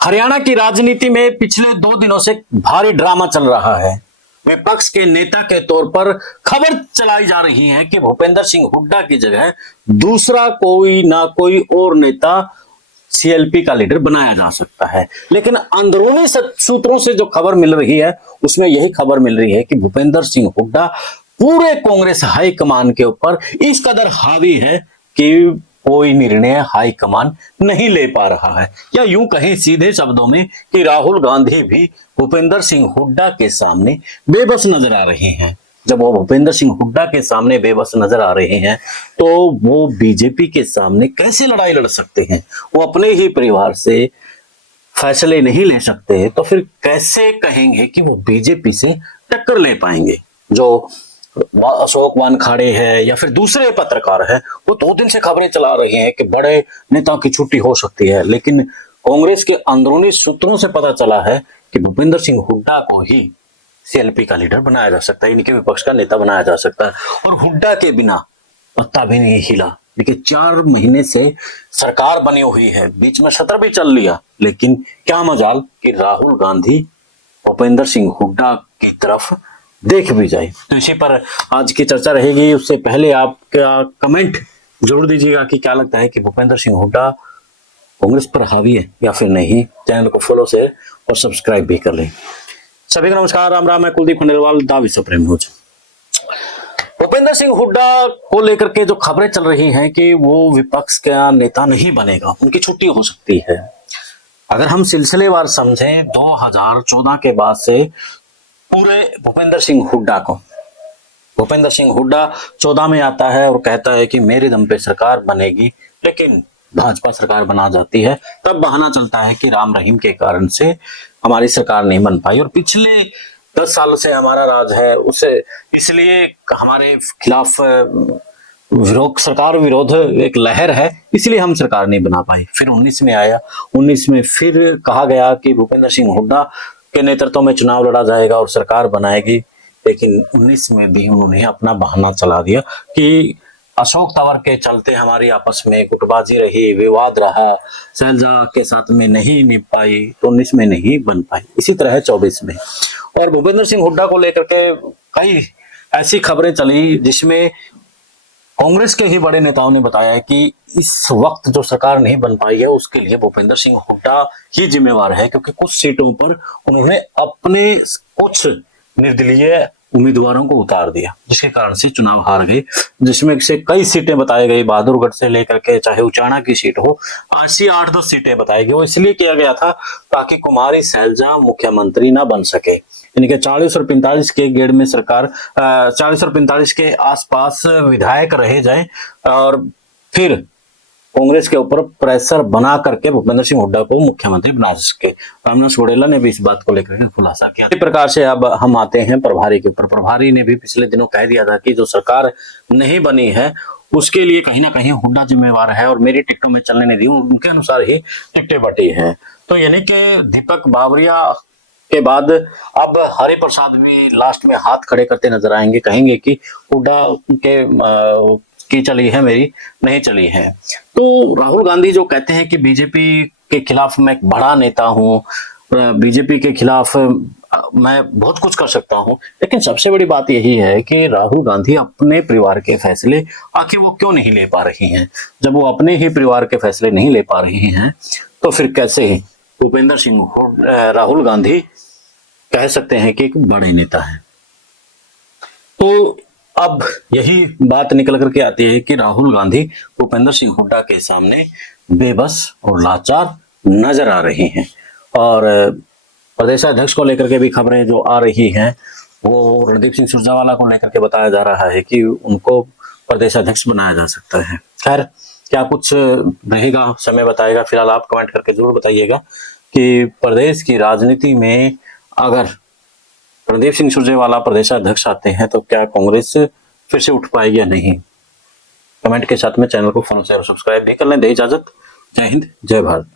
हरियाणा की राजनीति में पिछले 2 दिनों से भारी ड्रामा चल रहा है। विपक्ष के नेता के तौर पर खबर चलाई जा रही है कि भूपेंद्र सिंह हुड्डा की जगह दूसरा कोई ना कोई और नेता सीएलपी का लीडर बनाया जा सकता है। लेकिन अंदरूनी सूत्रों से जो खबर मिल रही है उसमें यही खबर मिल रही है कि भूपेंद्र सिंह हुड्डा पूरे कांग्रेस हाईकमान के ऊपर इस कदर हावी है कि कोई निर्णय हाईकमान नहीं ले पा रहा है, या यूं कहें सीधे शब्दों में कि राहुल गांधी भी भूपेंद्र सिंह हुड्डा के सामने बेबस नजर आ रहे हैं। जब वो भूपेंद्र सिंह हुड्डा के सामने बेबस नजर आ रहे हैं तो वो बीजेपी के सामने कैसे लड़ाई लड़ सकते हैं? वो अपने ही परिवार से फैसले नहीं ले सकते तो फिर कैसे कहेंगे कि वो बीजेपी से टक्कर ले पाएंगे? जो अशोक वानखेड़े है या फिर दूसरे पत्रकार है वो 2 दिन से खबरें चला रहे हैं कि बड़े नेताओं की छुट्टी हो सकती है, लेकिन कांग्रेस के अंदरूनी सूत्रों से पता चला है कि भूपेंद्र सिंह हुड्डा को ही सीएलपी का लीडर बनाया जा सकता है, इनके विपक्ष का नेता बनाया जा सकता है। और हुड्डा के बिना पत्ता भी नहीं हिला। देखिए 4 महीने से सरकार बनी हुई है, बीच में सत्र भी चल लिया, लेकिन क्या मजाल कि राहुल गांधी भूपेंद्र सिंह हुड्डा की तरफ देख भी जाए। तो इसी पर आज की चर्चा रहेगी। उससे पहले आपका कमेंट जरूर दीजिएगा कि क्या लगता है कि भूपेंद्र सिंह हुड्डा कांग्रेस पर हावी है या फिर नहीं। चैनल को फॉलो से और सब्सक्राइब भी कर लें। सभी को नमस्कार, राम राम। मैं कुलदीप खंडेलवाल, दा विश्व प्रेम न्यूज। भूपेंद्र सिंह हुड्डा को लेकर के जो खबरें चल रही हैं कि वो विपक्ष का नेता नहीं बनेगा, उनकी छुट्टी हो सकती है। अगर हम सिलसिलेवार समझें 2014 के बाद से पूरे भूपेंद्र सिंह हुड्डा 14 में आता है और कहता है कि मेरे दम पे सरकार बनेगी, लेकिन भाजपा सरकार बना जाती है। तब बहाना चलता है कि राम रहीम के कारण से हमारी सरकार नहीं बन पाई और पिछले 10 साल से हमारा राज है, उसे इसलिए हमारे खिलाफ सरकार विरोध एक लहर है, इसलिए हम सरकार नहीं बना पाई। फिर 19 में आया, 19 में फिर कहा गया कि भूपेंद्र सिंह हुड्डा के नेतृत्व में चुनाव लड़ा जाएगा और सरकार बनाएगी, लेकिन 19 में भी उन्होंने अपना बहाना चला दिया कि अशोक तंवर के चलते हमारी आपस में गुटबाजी रही, विवाद रहा, शैलजा के साथ में नहीं निभ पाई, तो 19 में नहीं बन पाई। इसी तरह 24 में। और भूपेंद्र सिंह हुड्डा को लेकर के कई ऐसी खबरें चली जिसमें कांग्रेस के ही बड़े नेताओं ने बताया कि इस वक्त जो सरकार नहीं बन पाई है उसके लिए भूपेंद्र सिंह हुड्डा ही जिम्मेवार है, क्योंकि कुछ सीटों पर उन्होंने अपने कुछ निर्दलीय उम्मीदवारों को उतार दिया, जिसके कारण से चुनाव हार गए। जिसमें से कई सीटें बताई गई, बहादुरगढ़ से लेकर के चाहे उचाना की सीट हो, ऐसी 8-10 सीटें बताई गई। वो इसलिए किया गया था ताकि कुमारी शैलजा मुख्यमंत्री ना बन सके। यानी कि 40 और 45 के गेड़ में सरकार 40 और 45 के आसपास विधायक रहे जाए और फिर कांग्रेस के ऊपर प्रेशर बना करके भूपेंद्र सिंह हुड्डा को मुख्यमंत्री बना सके। रामनाथ गोडेला ने भी इस बात को लेकर खुलासा किया। इस प्रकार से अब हम आते हैं प्रभारी के ऊपर। प्रभारी ने भी पिछले दिनों कह दिया था कि जो सरकार नहीं बनी है उसके लिए कहीं ना कहीं हुड्डा जिम्मेवार है और मेरी टिकटों में चलने नहीं दी, उनके अनुसार ही टिकटें बटी है। तो यानी कि दीपक बावरिया के बाद अब हरि प्रसाद भी लास्ट में हाथ खड़े करते नजर आएंगे, कहेंगे कि हुड्डा के की चली है, मेरी नहीं चली है। तो राहुल गांधी जो कहते हैं कि बीजेपी के खिलाफ मैं एक बड़ा नेता हूँ, बीजेपी के खिलाफ मैं बहुत कुछ कर सकता हूँ, लेकिन सबसे बड़ी बात यही है कि राहुल गांधी अपने परिवार के फैसले आखिर वो क्यों नहीं ले पा रही हैं? जब वो अपने ही परिवार के फैसले नहीं ले पा रही हैं तो फिर कैसे भूपेंद्र सिंह राहुल गांधी कह सकते हैं कि एक बड़े नेता है? तो अब यही बात निकल करके आती है कि राहुल गांधी भूपेंद्र सिंह हुड्डा के सामने बेबस और लाचार नजर आ रही हैं। और प्रदेशाध्यक्ष को लेकर के भी खबरें जो आ रही हैं वो रणदीप सिंह सुरजेवाला को लेकर के बताया जा रहा है कि उनको प्रदेशाध्यक्ष बनाया जा सकता है। खैर क्या कुछ रहेगा समय बताएगा। फिलहाल आप कमेंट करके जरूर बताइएगा कि प्रदेश की राजनीति में अगर रणदीप सिंह सुरजेवाला प्रदेशाध्यक्ष आते हैं तो क्या कांग्रेस फिर से उठ पाएगी या नहीं? कमेंट के साथ में चैनल को फॉलो शेयर और सब्सक्राइब भी कर लें। दे इजाजत। जय हिंद, जय भारत।